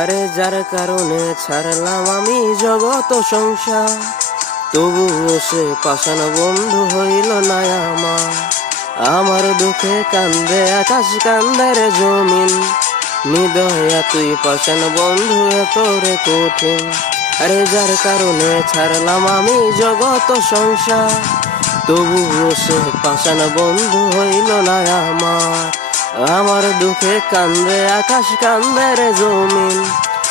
আরে যার কারণে ছাড়লাম আমি জগত সংসার। তবু সে পাষাণ বন্ধু হইল না আমার। আমার দুঃখে কান্দে আকাশ কান্দে রে জমিন। নিদয়া তুই পাষাণ বন্ধু, এত রে কঠিন। আরে যার কারণে ছাড়লাম আমি জগত সংসার। তবু সে পাষাণ বন্ধু হইল না আমার। আমার দুঃখে কান্দে আকাশ কান্দে রে জমিন।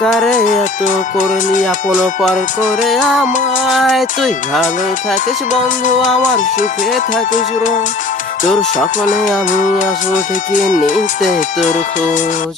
কারে এত করলি আপন পর করে আমায়। তুই ভালো থাকিস বন্ধু, আমার সুখে থাকিস রো। তোর সকলে আমি আসব ঠিকই নিতে তোর খোঁজ।